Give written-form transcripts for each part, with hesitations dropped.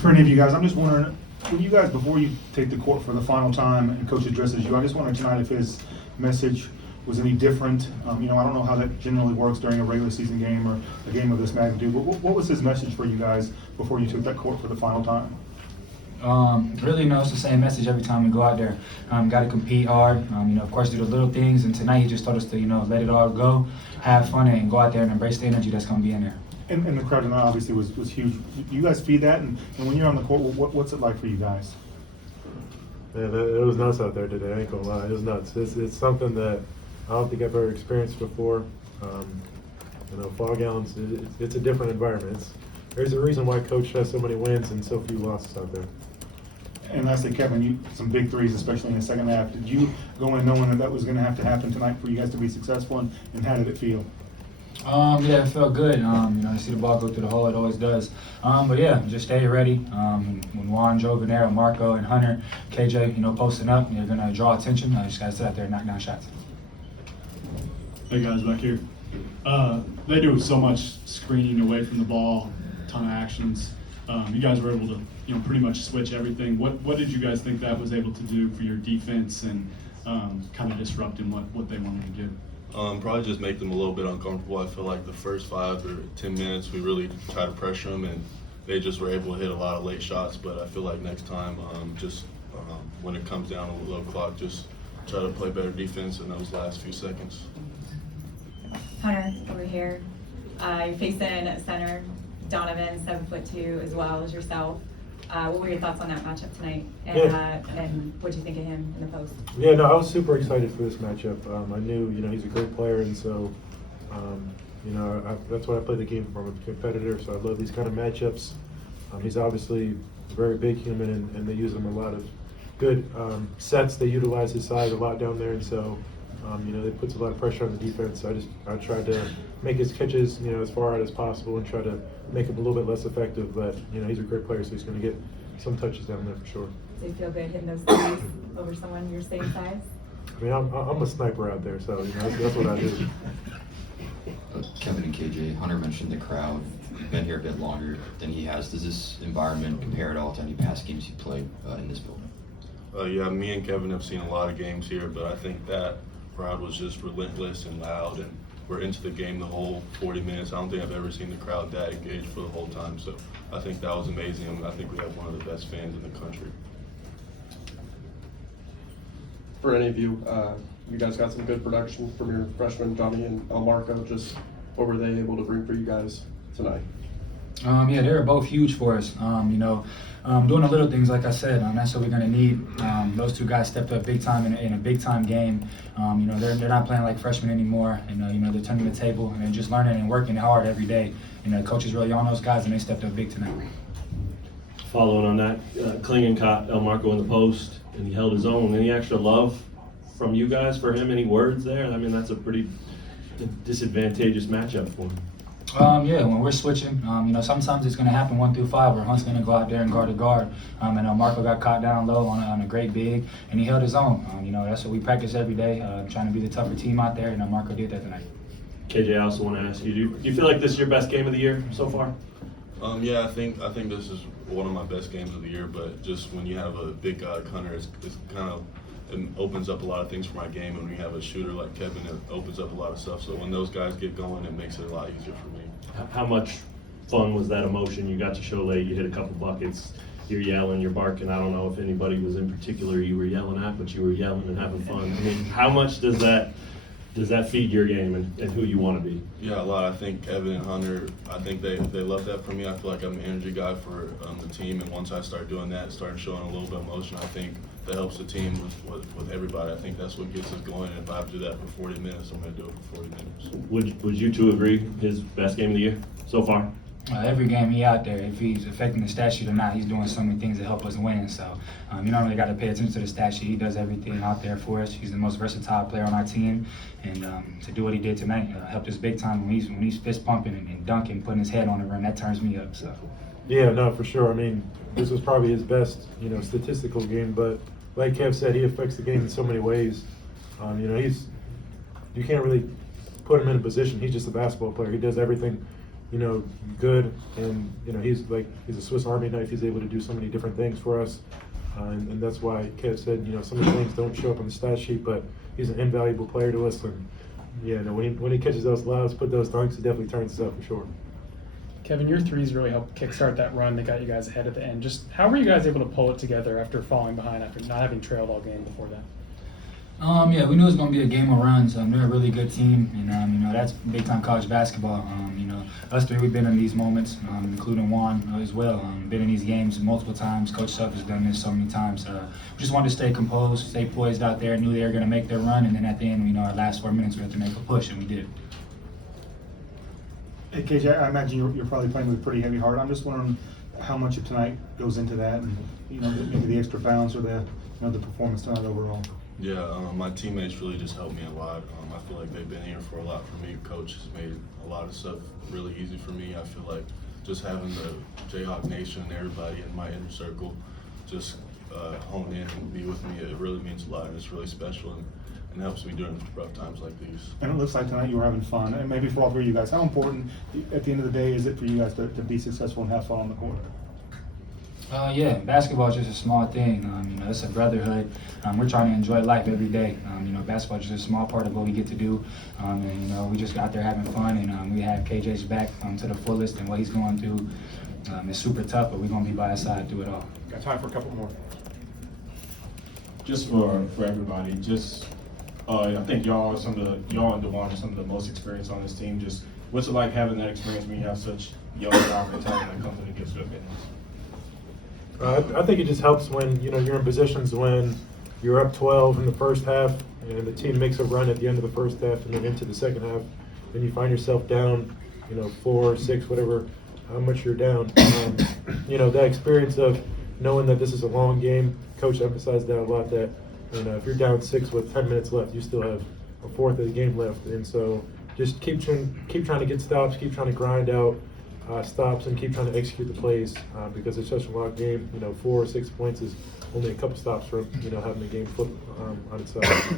For any of you guys, I'm just wondering, when you guys, before you take the court for the final time and coach addresses you, I just wondered tonight if his message was any different. I don't know how that generally works during a regular season game or a game of this magnitude, but what was his message for you guys before you took that court for the final time? Really, it's the same message every time we go out there. Got to compete hard, of course, do the little things. And tonight he just told us to, let it all go, have fun, and go out there and embrace the energy that's going to be in there. And the crowd tonight obviously was huge. You guys feed that, and when you're on the court, what's it like for you guys? Man, it was nuts out there today. I ain't gonna lie, it was nuts. It's something that I don't think I've ever experienced before. Fall gallons, it's a different environment. There's a reason why Coach has so many wins and so few losses out there. And lastly, Kevin, some big threes, especially in the second half. Did you go in knowing that was going to have to happen tonight for you guys to be successful, and how did it feel? Yeah, it felt good. You see the ball go through the hole, it always does. But yeah, just stay ready. When Juan, Joe, Venero, Marco, and Hunter, KJ, posting up, they're gonna draw attention. I just gotta sit out there and knock down shots. Hey guys, back here. They do so much screening away from the ball, ton of actions. You guys were able to, pretty much switch everything. What did you guys think that was able to do for your defense and kind of disrupting what they wanted to do? Probably just make them a little bit uncomfortable. I feel like the first 5 or 10 minutes we really tried to pressure them, and they just were able to hit a lot of late shots. But I feel like next time, when it comes down to a low clock, just try to play better defense in those last few seconds. Hunter, over here. You're facing center Donovan, 7'2" as well as yourself. What were your thoughts on that matchup tonight? And what do you think of him in the post? Yeah, no, I was super excited for this matchup. I knew, he's a great player, and so, that's why I play the game for. I'm a competitor, so I love these kind of matchups. He's obviously a very big human, and they use him a lot of good sets. They utilize his size a lot down there, and so, they puts a lot of pressure on the defense. I tried to make his catches, as far out as possible and try to make him a little bit less effective. But, he's a great player, so he's going to get some touches down there for sure. Do you feel good hitting those threes over someone your same size? I mean, I'm a sniper out there, so, that's what I do. Kevin and KJ, Hunter mentioned the crowd. You've been here a bit longer than he has. Does this environment compare at all to any past games you played in this building? Yeah, me and Kevin have seen a lot of games here, but I think that crowd was just relentless and loud, and we're into the game the whole 40 minutes. I don't think I've ever seen the crowd that engaged for the whole time, so I think that was amazing, and I think we have one of the best fans in the country. For any of you, you guys got some good production from your freshmen, Johnny and Marco. Just what were they able to bring for you guys tonight? Yeah, they were both huge for us. Doing the little things, like I said, that's what we're going to need. Those two guys stepped up big time in a big time game. They're not playing like freshmen anymore, and they're turning the table and they're just learning and working hard every day. The coach is really on those guys, and they stepped up big tonight. Following on that, Klingon caught El Marco in the post, and he held his own. Any extra love from you guys for him? Any words there? I mean, that's a pretty disadvantageous matchup for him. Yeah, when we're switching, sometimes it's going to happen 1 through 5 where Hunt's going to go out there and guard to guard. And Marco got caught down low on a great big, and he held his own. That's what we practice every day, trying to be the tougher team out there, and Marco did that tonight. KJ, I also want to ask you, do you feel like this is your best game of the year so far? Yeah, I think this is one of my best games of the year, but just when you have a big guy like Hunter, it's kind of, it opens up a lot of things for my game, and when you have a shooter like Kevin, it opens up a lot of stuff. So when those guys get going, it makes it a lot easier for me. How much fun was that emotion? You got to show late, you hit a couple buckets, you're yelling, you're barking. I don't know if anybody was in particular you were yelling at, but you were yelling and having fun. I mean, how much does that feed your game and who you want to be? Yeah, a lot. I think Kevin and Hunter, I think they love that for me. I feel like I'm an energy guy for the team, and once I start doing that, start showing a little bit of emotion, I think that helps the team with everybody. I think that's what gets us going, and if I have to do that for 40 minutes, I'm going to do it for 40 minutes. Would you two agree his best game of the year so far? Every game he out there, if he's affecting the stat sheet or not, he's doing so many things to help us win. So you don't really got to pay attention to the stat sheet. He does everything out there for us. He's the most versatile player on our team, and to do what he did tonight helped us big time. When he's fist pumping and dunking, putting his head on the rim, that turns me up. So. Yeah, no, for sure. I mean, this was probably his best, statistical game. But like Kev said, he affects the game in so many ways. You can't really put him in a position. He's just a basketball player. He does everything good, and he's a Swiss Army knife. He's able to do so many different things for us, and that's why Kev said some of the things don't show up on the stat sheet, but he's an invaluable player to us. And when he catches those lobs, put those dunks, it definitely turns us up for sure. Kevin, your threes really helped kickstart that run that got you guys ahead at the end. Just how were you guys able to pull it together after falling behind, after not having trailed all game before that? Yeah, we knew it was going to be a game of runs. They're a really good team, and that's big time college basketball. Us three, we've been in these moments, including Juan as well. Been in these games multiple times. Coach Suff has done this so many times. We just wanted to stay composed, stay poised out there. Knew they were going to make their run, and then at the end, our last 4 minutes, we had to make a push, and we did. Hey, KJ, I imagine you're probably playing with a pretty heavy heart. I'm just wondering how much of tonight goes into that, and maybe the extra bounce or the performance tonight overall. Yeah, my teammates really just helped me a lot. I feel like they've been here for a lot for me. Coach has made a lot of stuff really easy for me. I feel like just having the Jayhawk Nation and everybody in my inner circle just hone in and be with me, it really means a lot, and it's really special and helps me during rough times like these. And it looks like tonight you were having fun, and maybe for all three of you guys, how important at the end of the day is it for you guys to be successful and have fun on the court? Yeah, basketball is just a small thing. It's a brotherhood. We're trying to enjoy life every day. Basketball is just a small part of what we get to do. We just got there having fun, and we have KJ's back to the fullest, and what he's going through is super tough, but we're going to be by his side through it all. Got time for a couple more. Just for everybody, I think y'all and DeJuan are some of the most experienced on this team. Just what's it like having that experience when you have such young talent that comes in and gets good business? I think it just helps when you're in positions when you're up 12 in the first half and the team makes a run at the end of the first half and then into the second half, and you find yourself down 4, 6, whatever, how much you're down. That experience of knowing that this is a long game, Coach emphasized that a lot, that if you're down 6 with 10 minutes left, you still have a fourth of the game left, and so just keep trying to get stops, keep trying to grind out stops, and keep trying to execute the plays because it's such a long game. 4 or 6 points is only a couple stops from having the game flip on itself.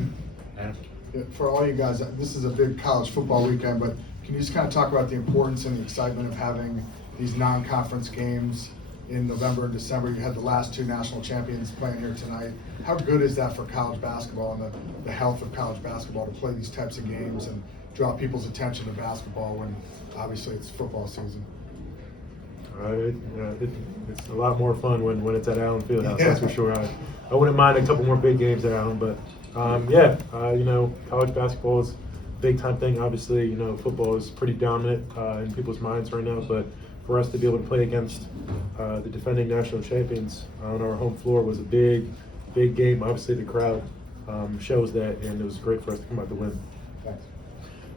For all you guys, this is a big college football weekend, but can you just kind of talk about the importance and the excitement of having these non-conference games in November and December? You had the last 2 national champions playing here tonight. How good is that for college basketball and the health of college basketball to play these types of games and draw people's attention to basketball when obviously it's football season? It's a lot more fun when it's at Allen Fieldhouse, that's for sure. I wouldn't mind a couple more big games at Allen, but college basketball is a big time thing. Obviously, football is pretty dominant in people's minds right now, but for us to be able to play against the defending national champions on our home floor was a big game. Obviously, the crowd shows that, and it was great for us to come out to win. Thanks.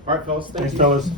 All right, fellas. Thanks, fellas.